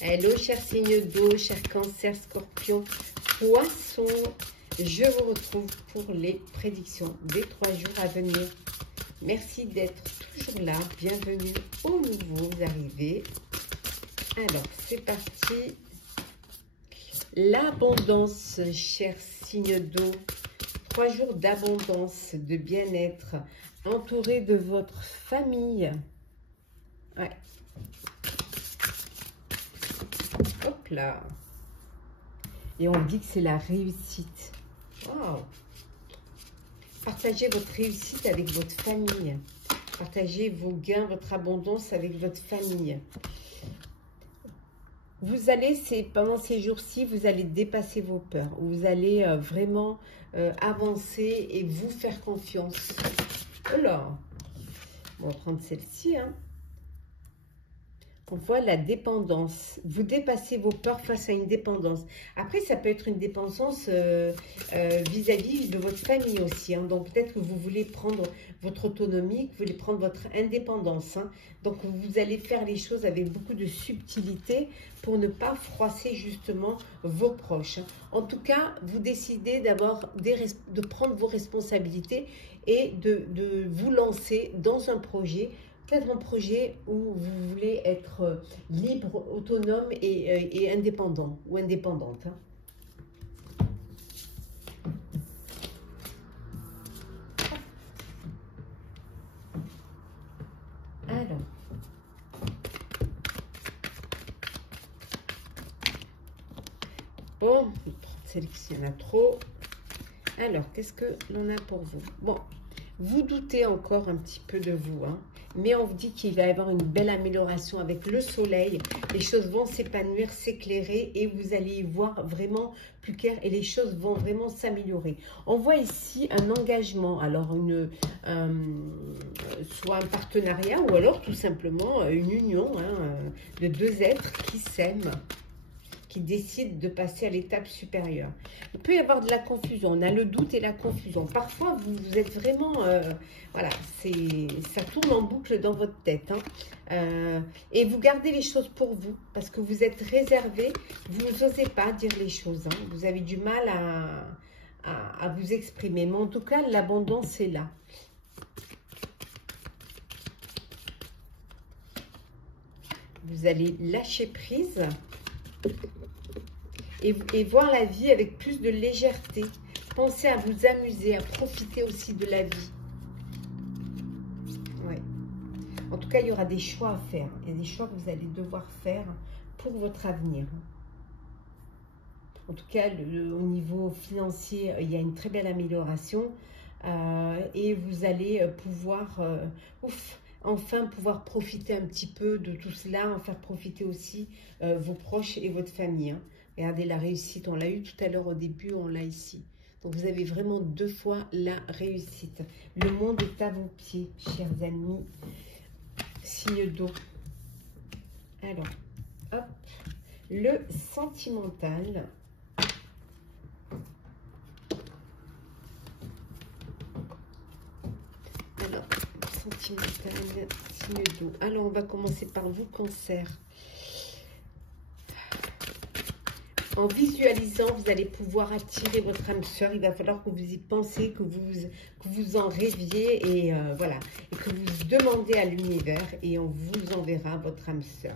Hello, chers signes d'eau, chers cancer, scorpion, poisson. Je vous retrouve pour les prédictions des 3 jours à venir. Merci d'être toujours là. Bienvenue aux nouveaux arrivés. Alors, c'est parti. L'abondance, chers signes d'eau. 3 jours d'abondance, de bien-être, entouré de votre famille. Ouais. Hop là. Et on dit que c'est la réussite. Wow. Partagez votre réussite avec votre famille. Partagez vos gains, votre abondance avec votre famille. Vous allez, pendant ces jours-ci, vous allez dépasser vos peurs. Vous allez vraiment avancer et vous faire confiance. Alors, on va prendre celle-ci, hein. On voit la dépendance. Vous dépassez vos peurs face à une dépendance. Après, ça peut être une dépendance vis-à-vis de votre famille aussi, hein. Donc, peut-être que vous voulez prendre votre autonomie, que vous voulez prendre votre indépendance, hein. Donc, vous allez faire les choses avec beaucoup de subtilité pour ne pas froisser justement vos proches, hein. En tout cas, vous décidez de prendre vos responsabilités et de vous lancer dans un projet. Peut-être un projet où vous voulez être libre, autonome et indépendant ou indépendante, hein. Alors, bon, sélectionne a trop. Alors, qu'est-ce que l'on a pour vous? Bon, vous doutez encore un petit peu de vous, hein. Mais on vous dit qu'il va y avoir une belle amélioration avec le soleil. Les choses vont s'épanouir, s'éclairer et vous allez y voir vraiment plus clair et les choses vont vraiment s'améliorer. On voit ici un engagement, alors soit un partenariat ou alors tout simplement une union, hein, de 2 êtres qui s'aiment, qui décide de passer à l'étape supérieure. Il peut y avoir de la confusion, on a le doute et la confusion. Parfois, vous êtes vraiment, voilà, ça tourne en boucle dans votre tête, hein. Et vous gardez les choses pour vous, parce que vous êtes réservé, vous n'osez pas dire les choses, hein. Vous avez du mal à vous exprimer, mais en tout cas, l'abondance est là. Vous allez lâcher prise et voir la vie avec plus de légèreté. Pensez à vous amuser, à profiter aussi de la vie. Ouais. En tout cas, il y aura des choix à faire. Il y a des choix que vous allez devoir faire pour votre avenir. En tout cas, au niveau financier, il y a une très belle amélioration. Et vous allez pouvoir... enfin pouvoir profiter un petit peu de tout cela, en faire profiter aussi vos proches et votre famille, hein. Regardez la réussite, on l'a eu tout à l'heure au début, on l'a ici. Donc vous avez vraiment 2 fois la réussite. Le monde est à vos pieds, chers amis. Signe d'eau. Alors, hop, le sentimental. Alors, sentimental, signe d'eau. Alors, on va commencer par vous, cancer. En visualisant, vous allez pouvoir attirer votre âme sœur. Il va falloir que vous y pensez, que vous en rêviez et voilà. Et que vous demandez à l'univers et on vous enverra votre âme sœur.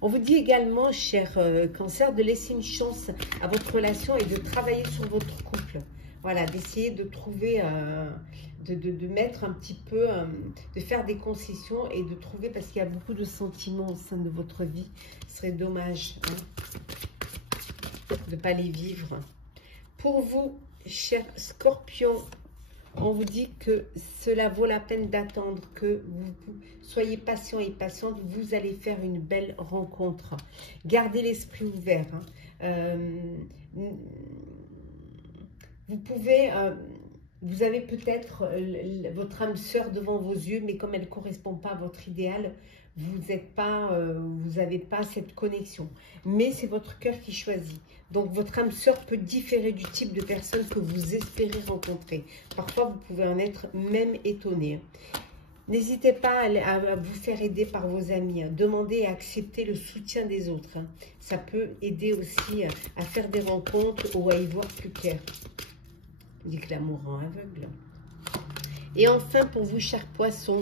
On vous dit également, cher cancer, de laisser une chance à votre relation et de travailler sur votre couple. Voilà, d'essayer de trouver, de mettre un petit peu, de faire des concessions et de trouver, parce qu'il y a beaucoup de sentiments au sein de votre vie. Ce serait dommage, hein, de ne pas les vivre. Pour vous, chers scorpions, on vous dit que cela vaut la peine d'attendre, que vous soyez patient et patiente, vous allez faire une belle rencontre. Gardez l'esprit ouvert, hein. Vous pouvez, vous avez peut-être votre âme sœur devant vos yeux, mais comme elle ne correspond pas à votre idéal, vous n'avez pas cette connexion. Mais c'est votre cœur qui choisit. Donc, votre âme sœur peut différer du type de personne que vous espérez rencontrer. Parfois, vous pouvez en être même étonné. N'hésitez pas à vous faire aider par vos amis. Hein. Demandez et acceptez le soutien des autres. Hein. Ça peut aider aussi à faire des rencontres ou à y voir plus clair. On dit que l'amour rend aveugle. Et enfin, pour vous, chers poissons,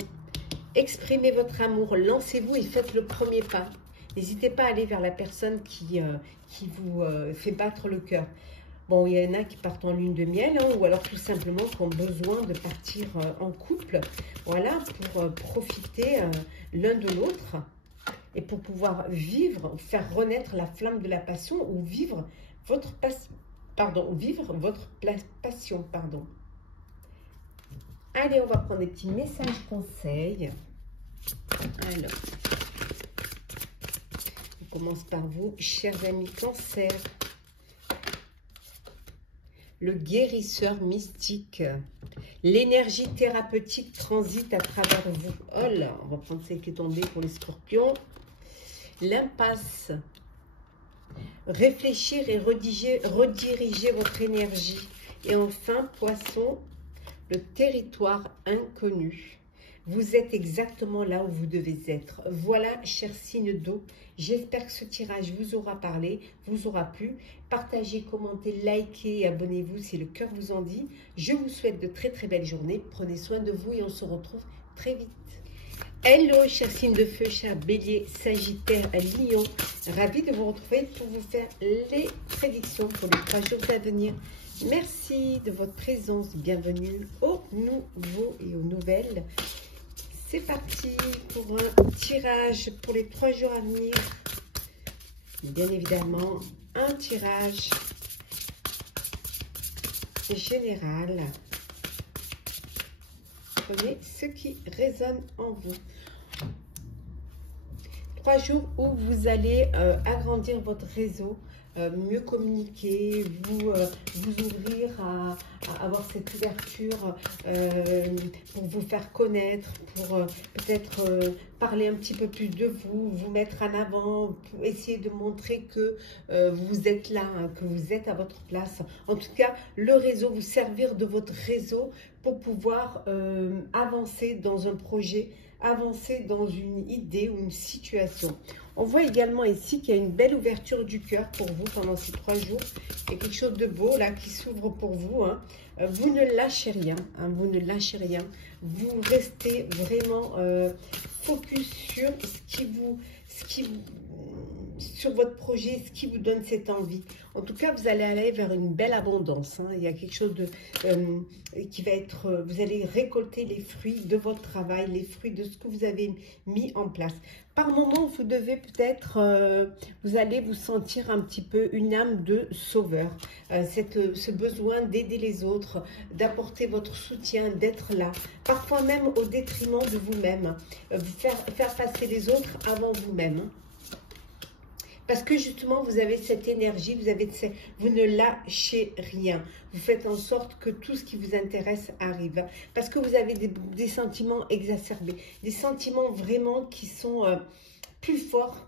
exprimez votre amour, lancez-vous et faites le premier pas. N'hésitez pas à aller vers la personne qui vous fait battre le cœur. Bon, il y en a qui partent en lune de miel, hein, ou alors tout simplement qui ont besoin de partir en couple, voilà, pour profiter l'un de l'autre et pour pouvoir vivre, faire renaître la flamme de la passion ou vivre votre passion, pardon. Allez, on va prendre des petits messages conseils. Alors, on commence par vous, chers amis Cancer. Le guérisseur mystique. L'énergie thérapeutique transite à travers vous. Oh là, on va prendre celle qui est tombée pour les scorpions. L'impasse. Réfléchir et rediriger votre énergie. Et enfin, poisson, le territoire inconnu. Vous êtes exactement là où vous devez être. Voilà, chers signes d'eau. J'espère que ce tirage vous aura parlé, vous aura plu. Partagez, commentez, likez et abonnez-vous si le cœur vous en dit. Je vous souhaite de très très belles journées. Prenez soin de vous et on se retrouve très vite. Hello, chers signes de feu, chers bélier, sagittaire, lion. Ravi de vous retrouver pour vous faire les prédictions pour les 3 jours à venir. Merci de votre présence. Bienvenue aux nouveaux et aux nouvelles. C'est parti pour un tirage pour les 3 jours à venir. Bien évidemment, un tirage général. Prenez ce qui résonne en vous. 3 jours où vous allez agrandir votre réseau, mieux communiquer, vous ouvrir à avoir cette ouverture pour vous faire connaître, pour peut-être parler un petit peu plus de vous, vous mettre en avant, pour essayer de montrer que vous êtes là, hein, que vous êtes à votre place. En tout cas, le réseau, vous servir de votre réseau pour pouvoir avancer dans un projet, avancer dans une idée ou une situation. On voit également ici qu'il y a une belle ouverture du cœur pour vous pendant ces 3 jours. Il y a quelque chose de beau là qui s'ouvre pour vous. Hein. Vous ne lâchez rien, hein, vous ne lâchez rien. Vous restez vraiment focus sur sur votre projet, ce qui vous donne cette envie. En tout cas, vous allez aller vers une belle abondance. Hein. Il y a quelque chose de qui va être... vous allez récolter les fruits de votre travail, les fruits de ce que vous avez mis en place. Par moment, vous devez peut-être... vous allez vous sentir un petit peu une âme de sauveur. Ce besoin d'aider les autres, d'apporter votre soutien, d'être là. Parfois même au détriment de vous-même. Faire passer les autres avant vous-même. Parce que justement, vous avez cette énergie, vous ne lâchez rien. Vous faites en sorte que tout ce qui vous intéresse arrive. Parce que vous avez des sentiments exacerbés. Des sentiments vraiment qui sont plus forts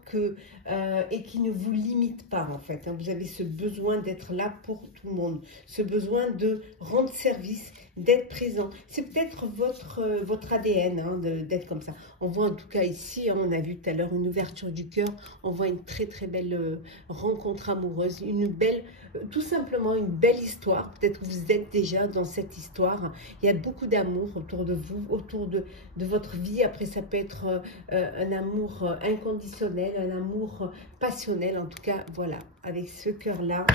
et qui ne vous limitent pas en fait. Hein. Vous avez ce besoin d'être là pour tout le monde. Ce besoin de rendre service, d'être présent. C'est peut-être votre ADN hein, d'être comme ça. On voit en tout cas ici, hein, on a vu tout à l'heure une ouverture du cœur. On voit une très très belle rencontre amoureuse. Une belle, tout simplement une belle histoire. Peut-être que vous êtes déjà dans cette histoire. Il y a beaucoup d'amour autour de vous, autour de votre vie. Après ça peut être un amour inconditionnel, un amour passionnel. En tout cas, voilà, avec ce cœur-là,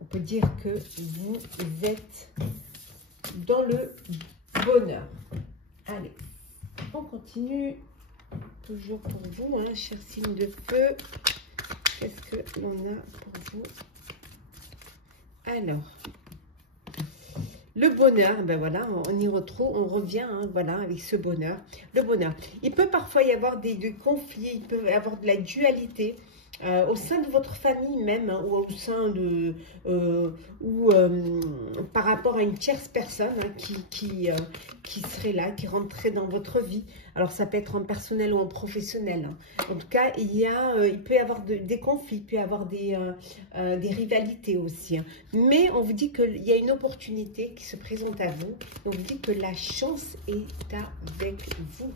on peut dire que vous êtes dans le bonheur. Allez, on continue. Toujours pour vous, hein, chers signes de feu. Qu'est-ce que l'on a pour vous? Alors, le bonheur, ben voilà, on y retrouve, on revient, hein, voilà, avec ce bonheur. Le bonheur. Il peut parfois y avoir des conflits, il peut y avoir de la dualité. au sein de votre famille même, hein, ou au sein de par rapport à une tierce personne, hein, qui serait là, qui rentrerait dans votre vie. Alors ça peut être en personnel ou en professionnel, hein. En tout cas, il peut y avoir des conflits, il peut y avoir des rivalités aussi, hein. Mais on vous dit qu'il y a une opportunité qui se présente à vous. On vous dit que la chance est avec vous.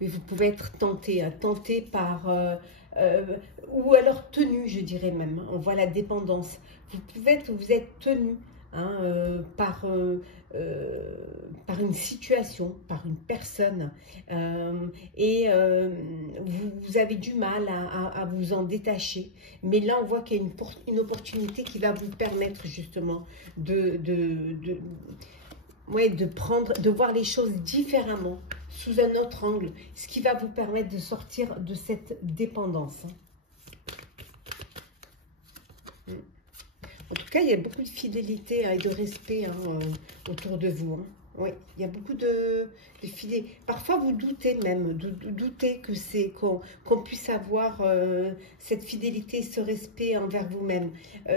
Mais vous pouvez être tenté, hein, tenté par, ou alors tenu, je dirais même. On voit la dépendance. Vous êtes tenu, hein, par une situation, par une personne, et vous avez du mal à vous en détacher. Mais là, on voit qu'il y a une opportunité qui va vous permettre justement de voir les choses différemment, sous un autre angle, ce qui va vous permettre de sortir de cette dépendance. En tout cas, il y a beaucoup de fidélité, hein, et de respect, hein, autour de vous, hein. Oui, il y a beaucoup de fidélité. Parfois, vous doutez même, doutez que c'est qu'on puisse avoir cette fidélité, ce respect envers vous-même.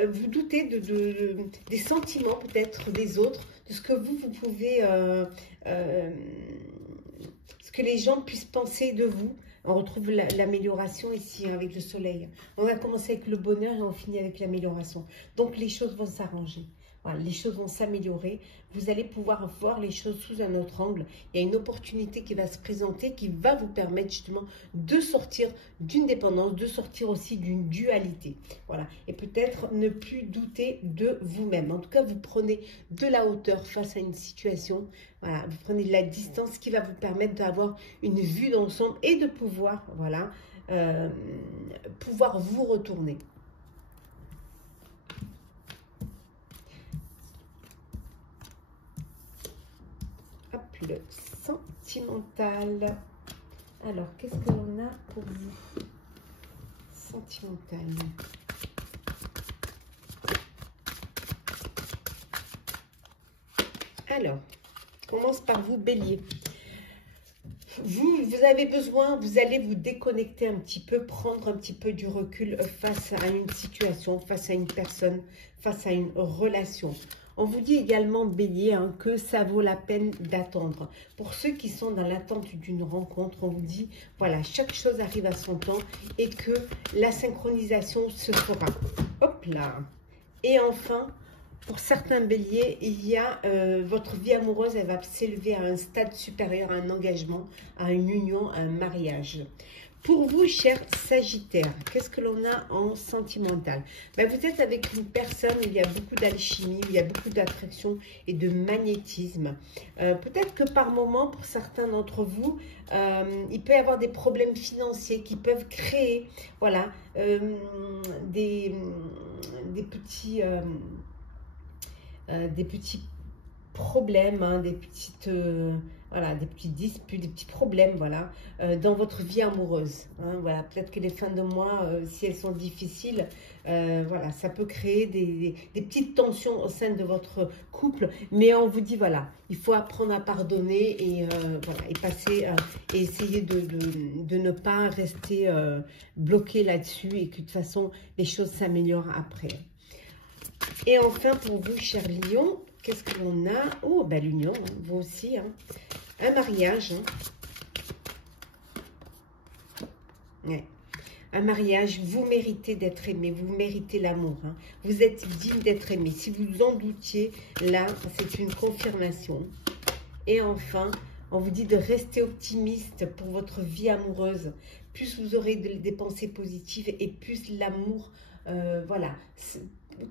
Vous doutez des sentiments peut-être des autres, de ce que vous pouvez, ce que les gens puissent penser de vous. On retrouve l'amélioration ici, hein, avec le soleil. On a commencé avec le bonheur et on finit avec l'amélioration. Donc, les choses vont s'arranger. Voilà, les choses vont s'améliorer. Vous allez pouvoir voir les choses sous un autre angle. Il y a une opportunité qui va se présenter, qui va vous permettre justement de sortir d'une dépendance, de sortir aussi d'une dualité. Voilà. Et peut-être ne plus douter de vous-même. En tout cas, vous prenez de la hauteur face à une situation. Voilà, vous prenez de la distance qui va vous permettre d'avoir une vue d'ensemble et de pouvoir, voilà, pouvoir vous retourner. Le sentimental. Alors, qu'est-ce que l'on a pour vous? Sentimental. Alors, commence par vous, Bélier. Vous avez besoin, vous allez vous déconnecter un petit peu, prendre un petit peu du recul face à une situation, face à une personne, face à une relation. On vous dit également, Bélier, hein, que ça vaut la peine d'attendre. Pour ceux qui sont dans l'attente d'une rencontre, on vous dit, voilà, chaque chose arrive à son temps et que la synchronisation se fera. Hop là. Et enfin, pour certains Béliers, il y a votre vie amoureuse, elle va s'élever à un stade supérieur, à un engagement, à une union, à un mariage. Pour vous, cher Sagittaire, qu'est-ce que l'on a en sentimental? Ben, vous êtes avec une personne où il y a beaucoup d'alchimie, où il y a beaucoup d'attraction et de magnétisme. Peut-être que par moment, pour certains d'entre vous, il peut y avoir des problèmes financiers qui peuvent créer, voilà, des petits problèmes, hein, des petites... voilà, des petits disputes, des petits problèmes, voilà, dans votre vie amoureuse, hein, voilà, peut-être que les fins de mois, si elles sont difficiles, voilà, ça peut créer des petites tensions au sein de votre couple, mais on vous dit, voilà, il faut apprendre à pardonner et, voilà, et passer, et essayer de ne pas rester bloqué là-dessus et que de toute façon, les choses s'améliorent après. Et enfin, pour vous, cher Lion, qu'est-ce que l'on a? Oh, ben l'union, hein, vous aussi, hein. Un mariage, hein. Ouais. Un mariage, vous méritez d'être aimé, vous méritez l'amour, hein. Vous êtes digne d'être aimé. Si vous en doutiez, là, c'est une confirmation. Et enfin, on vous dit de rester optimiste pour votre vie amoureuse. Plus vous aurez des pensées positives et plus l'amour, voilà,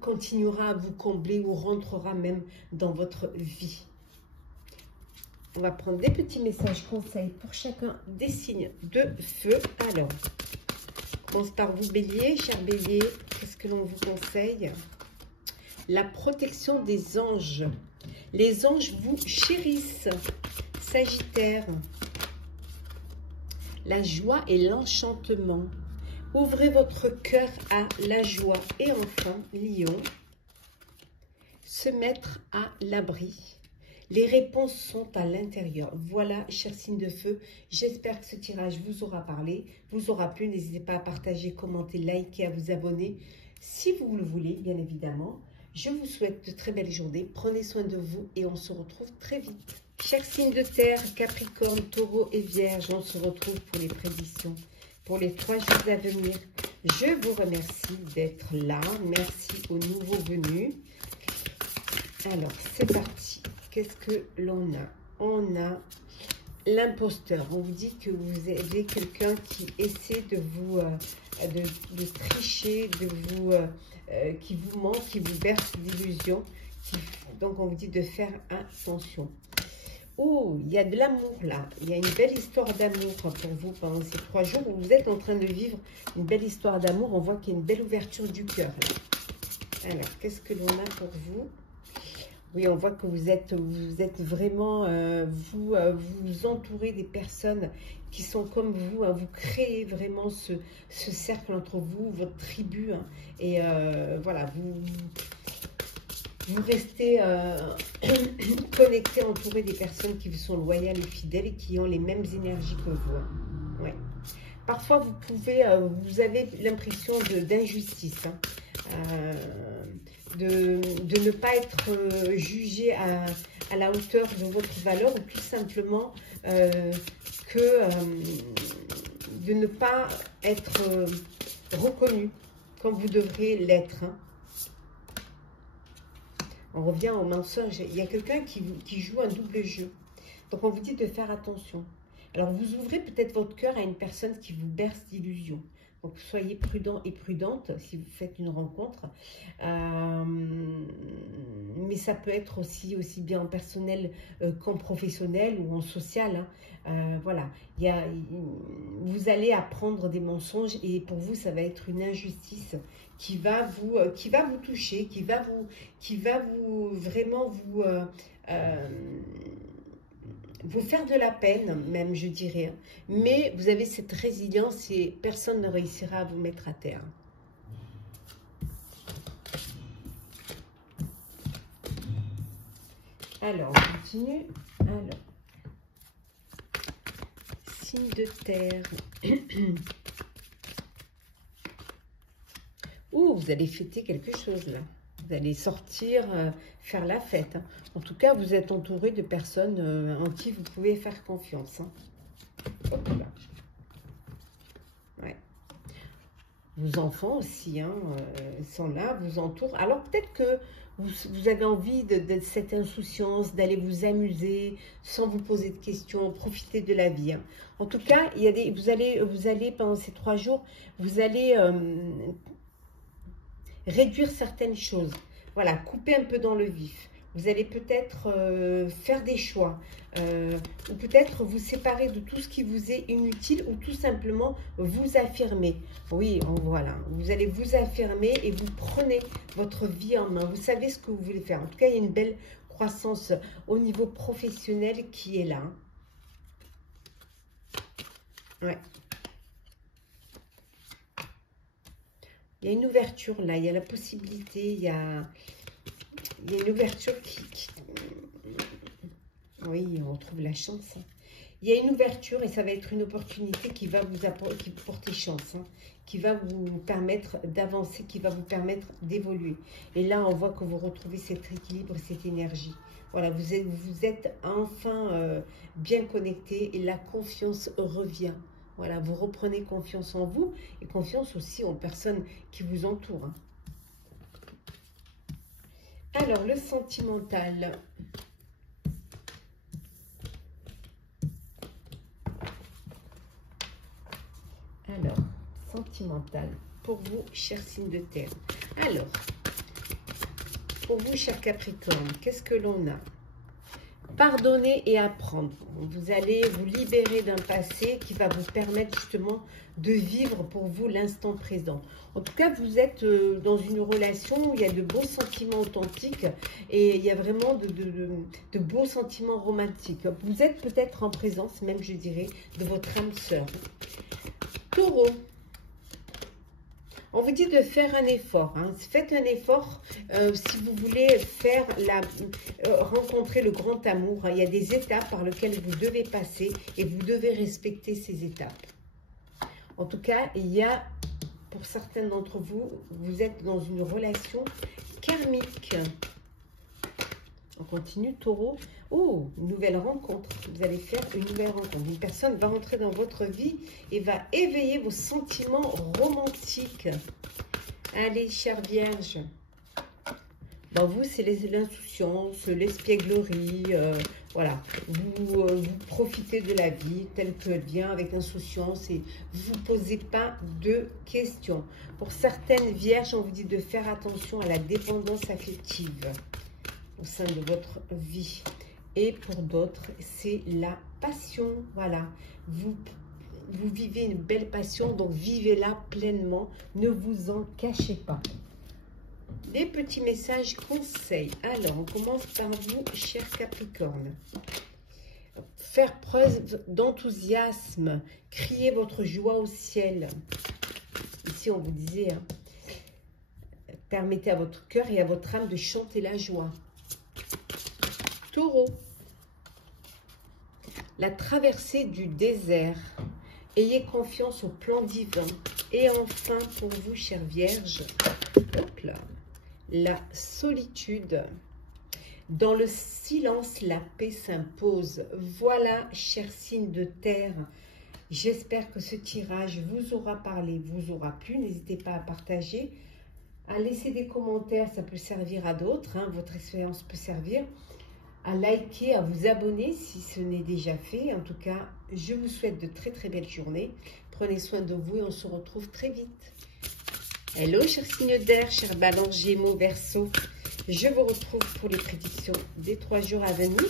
continuera à vous combler ou rentrera même dans votre vie. On va prendre des petits messages conseils pour chacun des signes de feu. Alors, on commence par vous, Bélier. Cher Bélier, qu'est-ce que l'on vous conseille? La protection des anges. Les anges vous chérissent. Sagittaire. La joie et l'enchantement. Ouvrez votre cœur à la joie. Et enfin, Lion, se mettre à l'abri. Les réponses sont à l'intérieur. Voilà, chers signes de feu, j'espère que ce tirage vous aura parlé, vous aura plu. N'hésitez pas à partager, commenter, liker, à vous abonner, si vous le voulez, bien évidemment. Je vous souhaite de très belles journées. Prenez soin de vous et on se retrouve très vite. Chaque signe de terre, Capricorne, Taureau et Vierge, on se retrouve pour les prédictions, pour les 3 jours à venir. Je vous remercie d'être là. Merci aux nouveaux venus. Alors, c'est parti. Qu'est-ce que l'on a? On a l'imposteur. On vous dit que vous avez quelqu'un qui essaie de vous de tricher, qui vous ment, qui vous berce d'illusions. Donc, on vous dit de faire attention. Oh, il y a de l'amour là. Il y a une belle histoire d'amour pour vous pendant ces 3 jours où vous êtes en train de vivre une belle histoire d'amour. On voit qu'il y a une belle ouverture du cœur. Alors, qu'est-ce que l'on a pour vous? Oui, on voit que vous êtes vraiment, vous entourez des personnes qui sont comme vous. Hein, vous créez vraiment ce cercle entre vous, votre tribu. Hein, et voilà, vous restez connecté, entouré des personnes qui vous sont loyales et fidèles et qui ont les mêmes énergies que vous. Hein. Ouais. Parfois, vous avez l'impression d'injustice, hein, de ne pas être jugé à la hauteur de votre valeur, ou plus simplement de ne pas être reconnu comme vous devriez l'être. Hein. On revient au mensonge. Il y a quelqu'un qui joue un double jeu. Donc, on vous dit de faire attention. Alors, vous ouvrez peut-être votre cœur à une personne qui vous berce d'illusions. Donc, soyez prudent et prudente si vous faites une rencontre. Mais ça peut être aussi bien en personnel qu'en professionnel ou en social. Hein. Voilà. Vous allez apprendre des mensonges et pour vous, ça va être une injustice qui va vous toucher, qui va vraiment vous faire de la peine, même, je dirais. Mais vous avez cette résilience et personne ne réussira à vous mettre à terre. Alors, on continue. Alors, signe de terre. Ouh, vous allez fêter quelque chose, là. Vous allez sortir, faire la fête. Hein. En tout cas, vous êtes entouré de personnes en qui vous pouvez faire confiance. Hein. Hop là. Ouais. Vos enfants aussi sont là, vous entourent. Alors, peut-être que vous avez envie de cette insouciance, d'aller vous amuser sans vous poser de questions, profiter de la vie. Hein. En tout cas, vous allez, pendant ces 3 jours, vous allez... réduire certaines choses, voilà, couper un peu dans le vif. Vous allez peut-être faire des choix, ou peut-être vous séparer de tout ce qui vous est inutile, ou tout simplement vous affirmer. Oui, voilà, vous allez vous affirmer et vous prenez votre vie en main. Vous savez ce que vous voulez faire. En tout cas, il y a une belle croissance au niveau professionnel qui est là. Ouais. Il y a une ouverture là, il y a la possibilité, il y a une ouverture oui, on trouve la chance. Hein. Il y a une ouverture et ça va être une opportunité qui va vous porter chance, hein, qui va vous permettre d'avancer, qui va vous permettre d'évoluer. Et là, on voit que vous retrouvez cet équilibre, cette énergie. Voilà, vous êtes enfin bien connecté et la confiance revient. Voilà, vous reprenez confiance en vous et confiance aussi en personnes qui vous entourent. Hein. Alors, le sentimental. Alors, sentimental pour vous, chers signes de terre. Alors, pour vous, chers Capricorne, qu'est-ce que l'on a? Pardonner et apprendre. Vous allez vous libérer d'un passé qui va vous permettre justement de vivre pour vous l'instant présent. En tout cas, vous êtes dans une relation où il y a de beaux sentiments authentiques et il y a vraiment de beaux sentiments romantiques. Vous êtes peut-être en présence, même je dirais, de votre âme sœur. Taureau. On vous dit de faire un effort. Hein. Faites un effort si vous voulez faire rencontrer le grand amour. Hein. Il y a des étapes par lesquelles vous devez passer et vous devez respecter ces étapes. En tout cas, il y a, pour certains d'entre vous, vous êtes dans une relation karmique. On continue, Taureau. Oh, une nouvelle rencontre. Vous allez faire une nouvelle rencontre. Une personne va rentrer dans votre vie et va éveiller vos sentiments romantiques. Allez, chère Vierge. Ben, vous, c'est l'insouciance, l'espièglerie. Voilà. Vous profitez de la vie telle qu'elle vient avec insouciance et vous ne posez pas de questions. Pour certaines Vierges, on vous dit de faire attention à la dépendance affective au sein de votre vie. Et pour d'autres, c'est la passion. Voilà. Vous vivez une belle passion, donc vivez-la pleinement. Ne vous en cachez pas. Des petits messages conseils. Alors, on commence par vous, cher Capricorne. Faire preuve d'enthousiasme. Criez votre joie au ciel. Ici, on vous disait, hein, permettez à votre cœur et à votre âme de chanter la joie. Taureau. La traversée du désert. Ayez confiance au plan divin. Et enfin, pour vous, chère Vierge, hop là, la solitude. Dans le silence, la paix s'impose. Voilà, cher signe de terre. J'espère que ce tirage vous aura parlé, vous aura plu. N'hésitez pas à partager, à laisser des commentaires. Ça peut servir à d'autres. Hein, votre expérience peut servir. À liker, à vous abonner si ce n'est déjà fait. En tout cas, je vous souhaite de très très belles journées. Prenez soin de vous et on se retrouve très vite. Hello, chers signes d'air, chers Balance, Gémeaux, Verseau. Je vous retrouve pour les prédictions des 3 jours à venir.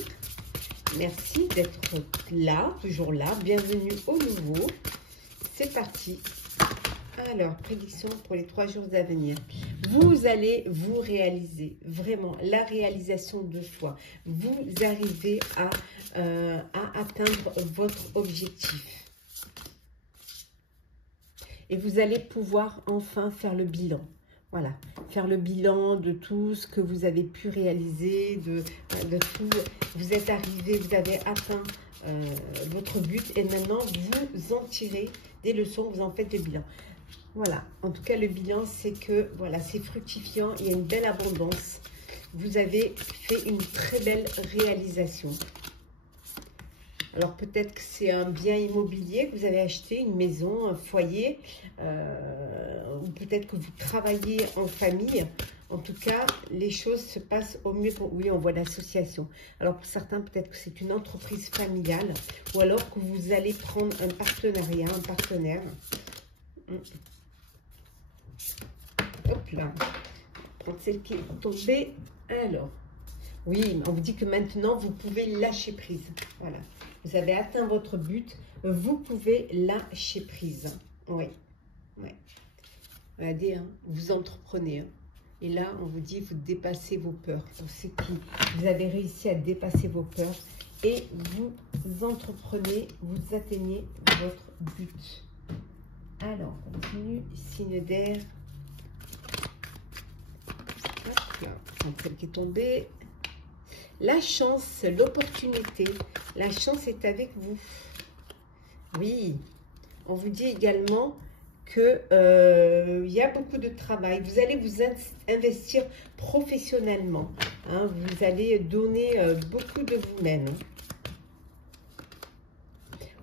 Merci d'être là, toujours là. Bienvenue au nouveau. C'est parti. Alors, prédiction pour les 3 jours à venir. Vous allez vous réaliser, vraiment, la réalisation de soi. Vous arrivez à atteindre votre objectif. Et vous allez pouvoir enfin faire le bilan. Voilà, faire le bilan de tout ce que vous avez pu réaliser, de tout. Vous êtes arrivé, vous avez atteint votre but et maintenant vous en tirez des leçons, vous en faites le bilan. Voilà, en tout cas le bilan c'est que voilà, c'est fructifiant, il y a une belle abondance. Vous avez fait une très belle réalisation. Alors peut-être que c'est un bien immobilier que vous avez acheté, une maison, un foyer, ou peut-être que vous travaillez en famille. En tout cas, les choses se passent au mieux pour... Oui, on voit l'association. Alors pour certains, peut-être que c'est une entreprise familiale, ou alors que vous allez prendre un partenariat, un partenaire. Hop là, prendre celle qui est tombée. Alors, oui, on vous dit que maintenant, vous pouvez lâcher prise. Voilà. Vous avez atteint votre but, vous pouvez lâcher prise. Oui, oui. Regardez, hein, vous entreprenez. Hein. Et là, on vous dit, vous dépassez vos peurs. Pour ceux qui, vous avez réussi à dépasser vos peurs et vous entreprenez, vous atteignez votre but. Alors, on continue. Signe d'air. Celle qui est tombée. La chance, l'opportunité. La chance est avec vous. Oui. On vous dit également que il y a beaucoup de travail. Vous allez vous investir professionnellement. Hein, vous allez donner beaucoup de vous-même.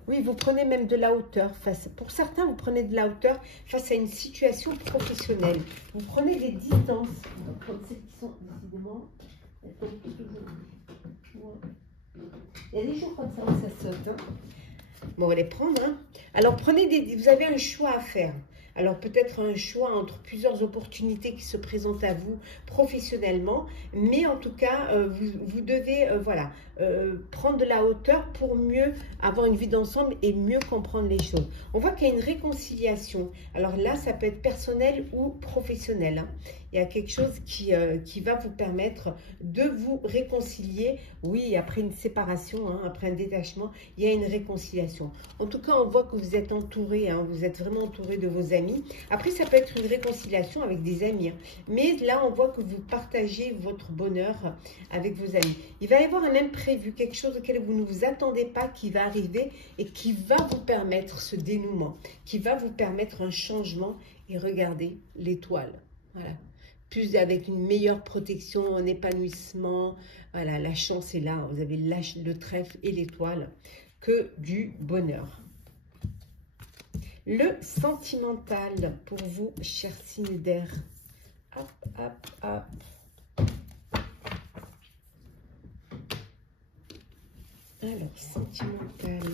Oui, vous prenez même de la hauteur. Pour certains, vous prenez de la hauteur face à une situation professionnelle. Vous prenez des distances. Comme celles qui sont, décidément, il y a des jours comme ça où ça saute. Hein. Bon, on va les prendre. Hein. Alors, vous avez un choix à faire. Alors, peut-être un choix entre plusieurs opportunités qui se présentent à vous professionnellement. Mais en tout cas, vous devez, voilà, prendre de la hauteur pour mieux avoir une vie d'ensemble et mieux comprendre les choses. On voit qu'il y a une réconciliation. Alors là, ça peut être personnel ou professionnel, hein. Il y a quelque chose qui va vous permettre de vous réconcilier. Oui, après une séparation, hein, après un détachement, il y a une réconciliation. En tout cas, on voit que vous êtes entouré, hein, vous êtes vraiment entouré de vos amis. Après, ça peut être une réconciliation avec des amis, hein. Mais là, on voit que vous partagez votre bonheur avec vos amis. Il va y avoir un imprévu, quelque chose auquel vous ne vous attendez pas qui va arriver et qui va vous permettre ce dénouement, qui va vous permettre un changement. Et regardez l'étoile, voilà. Plus avec une meilleure protection, un épanouissement. Voilà, la chance est là. Vous avez le trèfle et l'étoile, que du bonheur. Le sentimental pour vous, chers signes d'air. Hop, hop, hop. Alors, sentimental,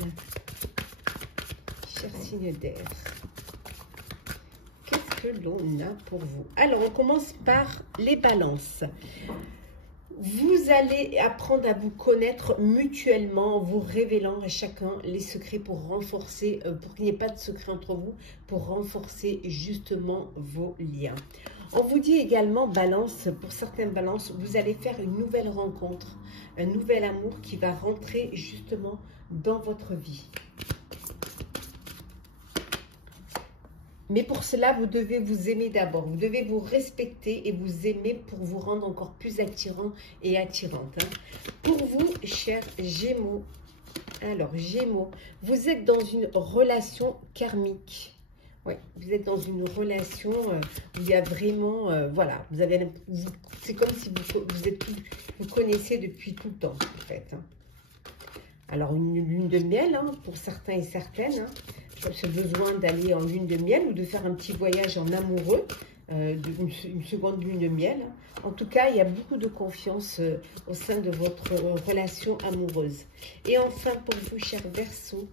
chers signes d'air. Que l'on a pour vous. Alors, on commence par les balances. Vous allez apprendre à vous connaître mutuellement en vous révélant à chacun les secrets pour renforcer, pour qu'il n'y ait pas de secret entre vous, pour renforcer justement vos liens. On vous dit également, balance, pour certaines balances, vous allez faire une nouvelle rencontre, un nouvel amour qui va rentrer justement dans votre vie. Mais pour cela, vous devez vous aimer d'abord. Vous devez vous respecter et vous aimer pour vous rendre encore plus attirant et attirante, hein. Pour vous, chers Gémeaux, alors Gémeaux, vous êtes dans une relation karmique. Oui, vous êtes dans une relation où il y a vraiment, voilà, c'est comme si vous connaissez depuis tout le temps, en fait, hein. Alors, une lune de miel, hein, pour certains et certaines, hein, ce besoin d'aller en lune de miel ou de faire un petit voyage en amoureux, une seconde lune de miel. En tout cas, il y a beaucoup de confiance au sein de votre relation amoureuse. Et enfin, pour vous, chers Verseaux,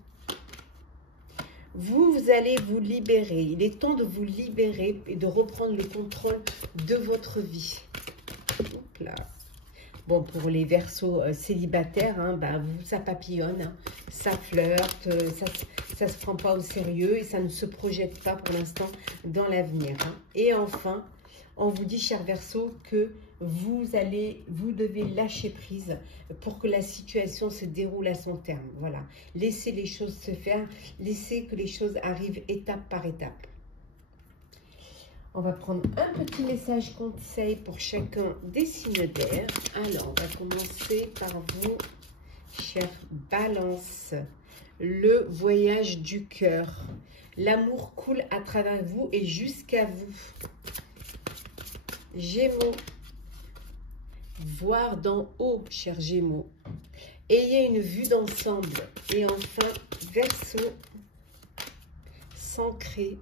vous allez vous libérer. Il est temps de vous libérer et de reprendre le contrôle de votre vie. Hop là. Bon, pour les Verseaux célibataires, hein, bah, ça papillonne, hein, ça flirte, ça ne se prend pas au sérieux et ça ne se projette pas pour l'instant dans l'avenir, hein. Et enfin, on vous dit, chers Verseaux, que vous devez lâcher prise pour que la situation se déroule à son terme. Voilà, laissez les choses se faire, laissez que les choses arrivent étape par étape. On va prendre un petit message conseil pour chacun des signes d'air. Alors, on va commencer par vous, chère Balance. Le voyage du cœur. L'amour coule à travers vous et jusqu'à vous. Gémeaux. Voir d'en haut, chers Gémeaux. Ayez une vue d'ensemble. Et enfin, Verseau. S'ancrer.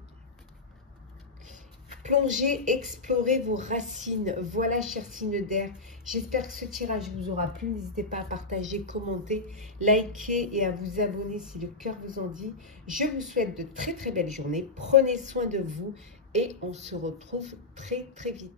Plongez, explorez vos racines. Voilà, chers signes d'air. J'espère que ce tirage vous aura plu. N'hésitez pas à partager, commenter, liker et à vous abonner si le cœur vous en dit. Je vous souhaite de très très belles journées. Prenez soin de vous et on se retrouve très très vite.